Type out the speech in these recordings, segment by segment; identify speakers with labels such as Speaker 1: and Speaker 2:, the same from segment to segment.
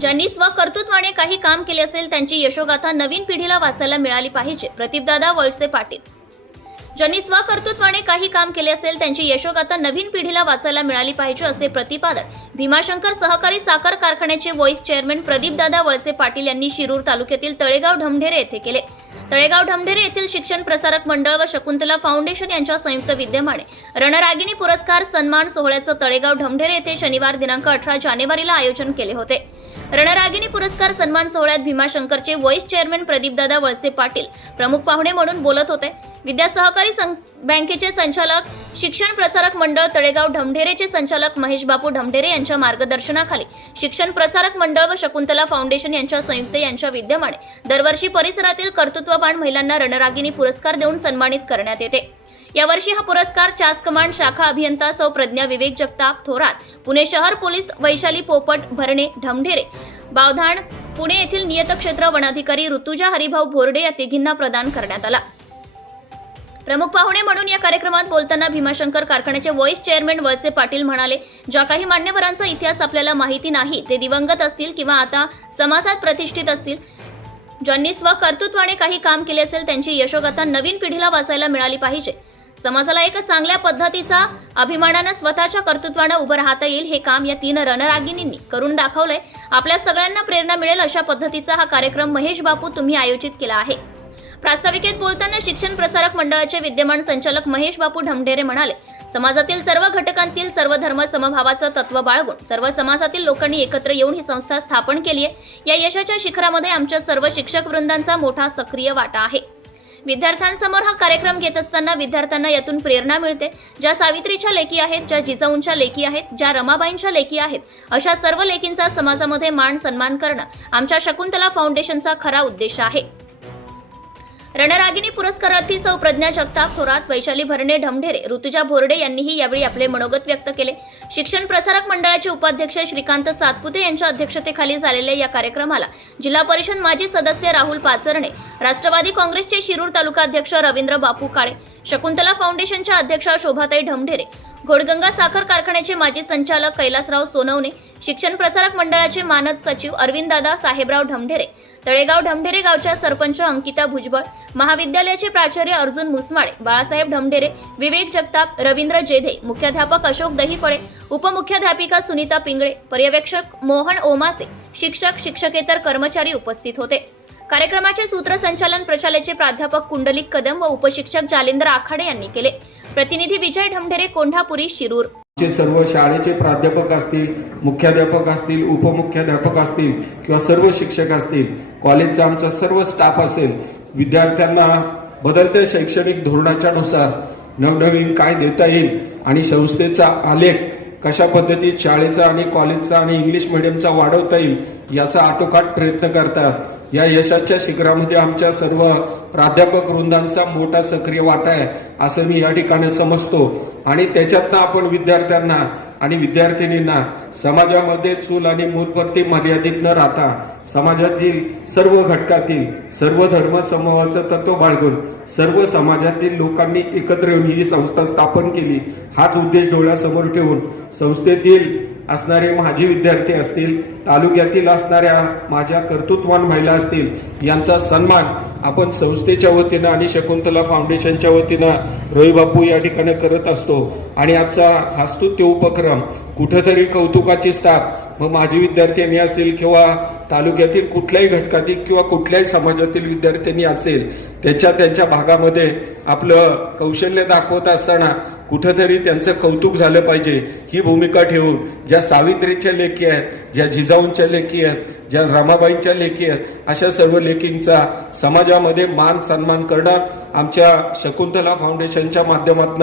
Speaker 1: ज्यांनी स्वकर्तृत्वाने काही काम केले असेल त्यांची यशोगाथा नवीन पिढीला वाचायला मिळाली पाहिजे प्रदीपदादा वळसे पाटील. ज्यांनी स्वकर्तृत्वाने काही काम केले असेल त्यांची यशोगाथा नवीन पिढीला वाचायला मिळाली पाहिजे असे प्रतिपादन भीमाशंकर सहकारी साखर कारखान्याचे व्हॉइस चेअरमन प्रदीपदादा वळसे पाटील यांनी शिरूर तालुक्यातील तळेगाव ढमढेरे येथे केले. तळेगाव ढमढेरे येथील शिक्षण प्रसारक मंडळ व शकुंतला फाउंडेशन यांच्या संयुक्त विद्यमाने रणरागिनी पुरस्कार सन्मान सोहळ्याचं तळेगाव ढमढेरे येथे शनिवार दिनांक अठरा जानेवारीला आयोजन केले होते. रणरागिनी पुरस्कार सन्मान सोहळ्यात भीमाशंकरचे व्हाईस चेअरमॅन प्रदीपदादा वळसे पाटील प्रमुख पाहुणे म्हणून बोलत होते. विद्या सहकारी सं- बँकेचे संचालक शिक्षण प्रसारक मंडळ तळेगाव ढमढेरेचे संचालक महेश बापू ढमढेरे यांच्या मार्गदर्शनाखाली शिक्षण प्रसारक मंडळ व शकुंतला फाउंडेशन यांच्या संयुक्त यांच्या विद्यमाने दरवर्षी परिसरातील कर्तृत्ववान महिलांना रणरागिनी पुरस्कार देऊन सन्मानित करण्यात येते. यावर्षी हा पुरस्कार चास कमांड शाखा अभियंता सौ प्रज्ञा विवेक जगताप थोरात पुणे शहर पोलीस वैशाली पोपट भरणे ढमढेरे बावधाण पुणे येथील नियतक्षेत्र वनाधिकारी ऋतुजा हरिभाऊ भोरडे या तिघींना प्रदान करण्यात आला. प्रमुख पाहुणे म्हणून या कार्यक्रमात बोलताना भीमाशंकर कारखान्याचे व्हॉइस चेअरमन वळसे पाटील म्हणाले ज्या काही मान्यवरांचा इतिहास आपल्याला माहिती नाही ते दिवंगत असतील किंवा आता समाजात प्रतिष्ठित असतील. ज्यांनी स्वकर्तृत्वाने काही काम केले असेल त्यांची यशोगाथा नवीन पिढीला वाचायला मिळाली पाहिजे. समाजाला एक चांगल्या पद्धतीचा अभिमानानं स्वतःच्या कर्तृत्वानं उभं राहता येईल हे काम या तीन रणरागिणींनी करून दाखवलंय. आपल्या सगळ्यांना प्रेरणा मिळेल अशा पद्धतीचा हा कार्यक्रम महेश बापू तुम्ही आयोजित केला आहे. प्रास्ताविकेत बोलताना शिक्षण प्रसारक मंडळाचे विद्यमान संचालक महेश बापू ढमढेरे म्हणाले समाजातील सर्व घटकांतील सर्व धर्म समभावाचं तत्व बाळगून सर्व समाजातील लोकांनी एकत्र येऊन ही संस्था स्थापन केली आहे या यशाच्या शिखरामध्ये आमच्या सर्व शिक्षक वृंदांचा मोठा सक्रिय वाटा आहे. विद्यार्थ्यांसमोर हा कार्यक्रम घेत असताना विद्यार्थ्यांना यातून प्रेरणा मिळते. ज्या सावित्रीच्या लेखी आहेत ज्या जिजाऊंच्या लेखी आहेत ज्या रमाबाईंच्या लेखी आहेत अशा सर्व लेखींचा समाजामध्ये मान सन्मान करणं आमच्या शकुंतला फाउंडेशनचा खरा उद्देश आहे. रणरागिनी पुरस्कारार्थी सौ प्रज्ञा जगताप थोरात वैशाली भरणे ढमढेरे ऋतुजा भोरडे यांनीही यावेळी आपले मनोगत व्यक्त केले. शिक्षण प्रसारक मंडळाचे उपाध्यक्ष श्रीकांत सातपुते यांच्या अध्यक्षतेखाली झालेल्या या कार्यक्रमाला जिल्हा परिषद माजी सदस्य राहुल पाचरणे राष्ट्रवादी काँग्रेसचे शिरूर तालुका अध्यक्ष रवींद्र बापू काळे शकुंतला फाउंडेशनच्या अध्यक्षा शोभाताई ढमढेरे घोडगंगा साखर कारखान्याचे माजी संचालक कैलासराव सोनवणे शिक्षण प्रसारक मंडळाचे मानद सचिव अरविंददादा साहेबराव ढमढेरे तळेगाव ढमढेरे गावच्या सरपंच अंकिता भुजबळ महाविद्यालयाचे प्राचार्य अर्जुन मुसमाळे बाळासाहेब ढमढेरे विवेक जगताप रवींद्र जेधे मुख्याध्यापक अशोक दहीफळे उपमुख्याध्यापिका सुनीता पिंगळे पर्यवेक्षक मोहन ओमासे शिक्षक शिक्षकेतर कर्मचारी उपस्थित होते. कार्यक्रमाचे सूत्रसंचालन प्रशालेचे प्राध्यापक कुंडलिक कदम व उपशिक्षक जालेंद्र आखाडे यांनी केले. प्रतिनिधी विजय ढमढेरे कोंढापुरी शिरूर.
Speaker 2: सर्व शाळेचे प्राध्यापक असतील मुख्याध्यापक असतील उपमुख्याध्यापक असतील किंवा सर्व शिक्षक असतील कॉलेजचा आमचा सर्व स्टाफ असेल विद्यार्थ्यांना बदलत्या शैक्षणिक धोरणाच्या नुसार नवनवीन काय देता येईल आणि संस्थेचा आलेख कशा पद्धतीत शाळेचा आणि कॉलेजचा आणि इंग्लिश मिडियमचा वाढवता येईल याचा आटोकाट प्रयत्न करतात. या यशाच्या शिखरामध्ये आमच्या सर्व प्राध्यापक वृंदांचा मोठा सक्रिय वाटा आहे असं मी या ठिकाणी समजतो. आणि त्याच्यातनं आपण विद्यार्थ्यांना आणि विद्यार्थिनींना समाजामध्ये चूल आणि मूलपत्ती मर्यादित न राहता समाजातील सर्व घटकातील सर्व धर्म समूहाचं तत्व बाळगून सर्व समाजातील लोकांनी एकत्र येऊन ही संस्था स्थापन केली. हाच उद्देश डोळ्यासमोर ठेवून संस्थेतील असणारे माजी विद्यार्थी असतील तालुक्यातील असणाऱ्या माझ्या कर्तृत्वान महिला असतील यांचा सन्मान आपण संस्थेच्या वतीनं आणि शकुंतला फाउंडेशनच्या वतीनं रोई बापू या ठिकाणी करत असतो. आणि आजचा हा स्तुत्य उपक्रम कुठेतरी कौतुकाची स्थाप मग माझी विद्यार्थ्यांनी असेल किंवा तालुक्यातील कुठल्याही घटकातील किंवा कुठल्याही समाजातील विद्यार्थ्यांनी असेल त्याच्या त्यांच्या भागामध्ये आपलं कौशल्य दाखवत असताना कुठंतरी त्यांचं कौतुक झालं पाहिजे ही भूमिका ठेवून. ज्या सावित्रीच्या लेखी आहेत ज्या जिजाऊंच्या लेखी आहेत ज्या रमाबाईंच्या लेखी आहेत अशा सर्व लेखींचा समाजामध्ये मान सन्मान करणं आमच्या शकुंतला फाउंडेशनच्या माध्यमातून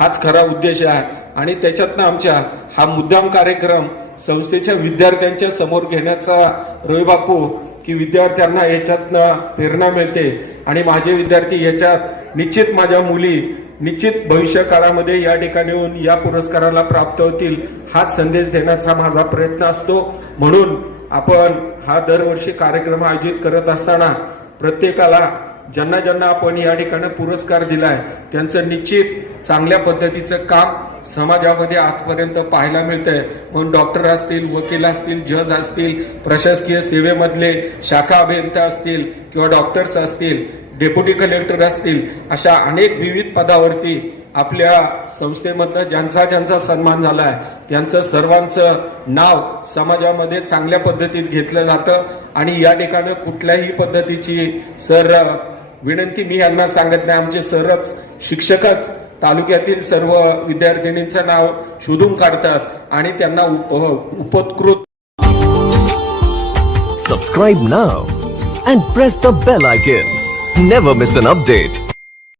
Speaker 2: हाच खरा उद्देश आहे. आणि त्याच्यातनं आमच्या हा मुद्दाम कार्यक्रम संस्थेच्या विद्यार्थ्यांच्या समोर घेण्याचा रोय बापू की विद्यार्थ्यांना याच्यातनं प्रेरणा मिळते. आणि माझे विद्यार्थी याच्यात निश्चित माझ्या मुली निश्चित भविष्य काळामध्ये या ठिकाणी येऊन या पुरस्काराला प्राप्त होतील हाच संदेश देण्याचा माझा प्रयत्न असतो. म्हणून आपण हा दरवर्षी कार्यक्रम आयोजित करत असताना प्रत्येकाला ज्यांना ज्यांना आपण या ठिकाणी पुरस्कार दिलाय त्यांचं निश्चित चांगल्या पद्धतीचं काम समाजामध्ये आजपर्यंत पाहायला मिळतंय. म्हणून डॉक्टर असतील वकील असतील जज असतील प्रशासकीय सेवेमधले शाखा अभियंता असतील किंवा डॉक्टर्स असतील डेप्युटी कलेक्टर असतील अशा अनेक विविध पदावरती आपल्या संस्थेमधनं ज्यांचा ज्यांचा सन्मान झाला आहे त्यांचं सर्वांचं नाव समाजामध्ये चांगल्या पद्धतीत घेतलं जातं. आणि या ठिकाणी कुठल्याही पद्धतीची सर विनंती मी यांना सांगत नाही. आमचे सरच शिक्षकच तालुक्यातील सर्व विद्यार्थिनींचं नाव शोधून काढतात आणि त्यांना उप उपकृत.
Speaker 3: Subscribe now and press the bell icon never miss an update